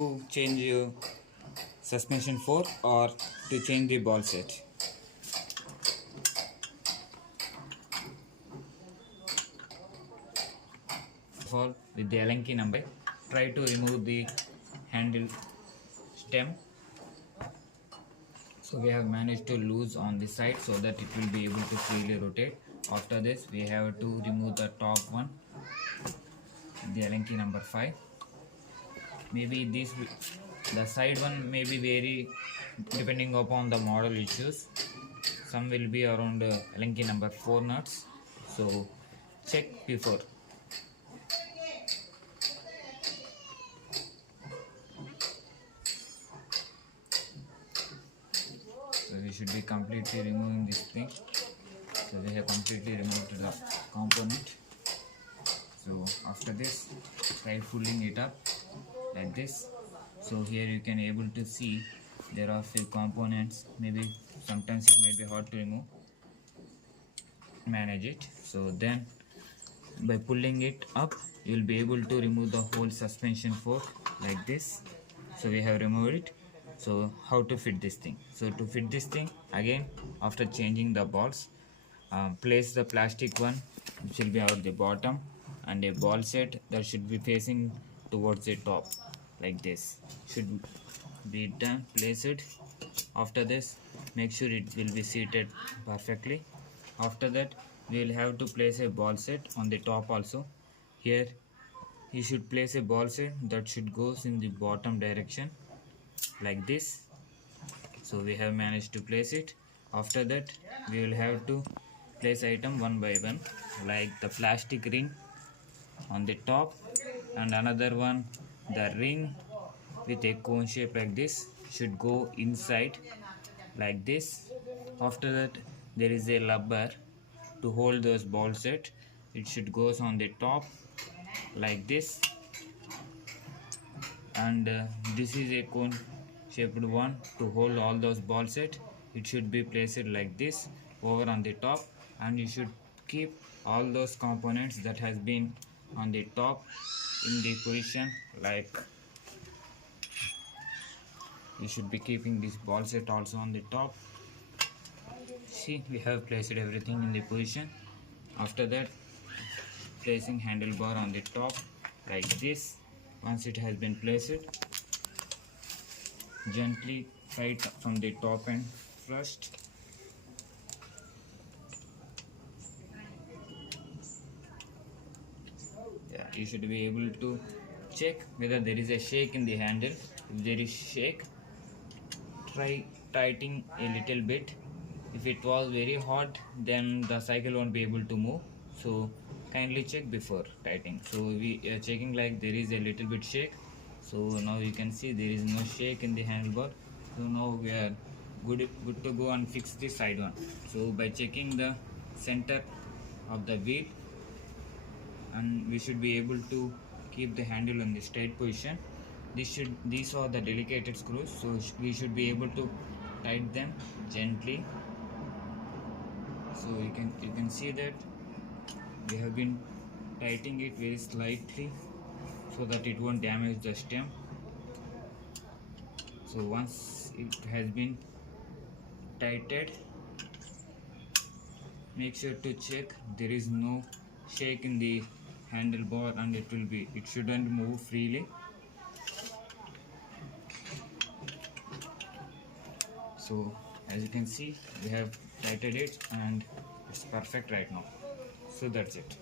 To change your suspension fork or to change the ball set. First of all, with the Allen key number, try to remove the handle stem. So we have managed to loose on the side so that it will be able to freely rotate. After this, we have to remove the top one, the Allen key number 5. Maybe the side one may be vary depending upon the model you choose. Some will be around Allen key number 4 nuts, so check before. So we should be completely removing this thing. So we have completely removed the component. So after this, try pulling it up like this. So here you can able to see there are few components. Maybe sometimes it might be hard to remove. Manage it. So then by pulling it up, you will be able to remove the whole suspension fork like this. So we have removed it. So how to fit this thing? So to fit this thing, again after changing the balls, place the plastic one which will be at the bottom and a ball set that should be facing towards the top like this. Should be done. Place it. After this, make sure it will be seated perfectly. After that, we will have to place a ball set on the top also. Here you should place a ball set that should goes in the bottom direction like this. So we have managed to place it. After that, we will have to place item one by one, like the plastic ring on the top and another one, the ring with a cone shape like this should go inside like this. After that, there is a rubber to hold those ball set. It should goes on the top like this, and this is a cone shaped one to hold all those ball set. It should be placed like this over on the top, and you should keep all those components that has been on the top in the position. Like you should be keeping this ball set also on the top. See, we have placed everything in the position. After that, placing handlebar on the top like this. Once it has been placed, gently tight from the top end first. Yeah, you should be able to check whether there is a shake in the handle. If there is shake, try tightening a little bit. If it was very hot, then the cycle won't be able to move. So kindly check before tightening. So we are checking like there is a little bit shake. So now you can see there is no shake in the handlebar. So now we are good to go and fix the side one. So by checking the center of the wheel, and we should be able to keep the handle in the straight position. These are the delicate screws, so we should be able to tighten them gently. So you can see that we have been tightening it very slightly so that it won't damage the stem. So once it has been tightened, make sure to check there is no shake in the handlebar, and it shouldn't move freely. So as you can see, we have tightened it and it's perfect right now. So that's it.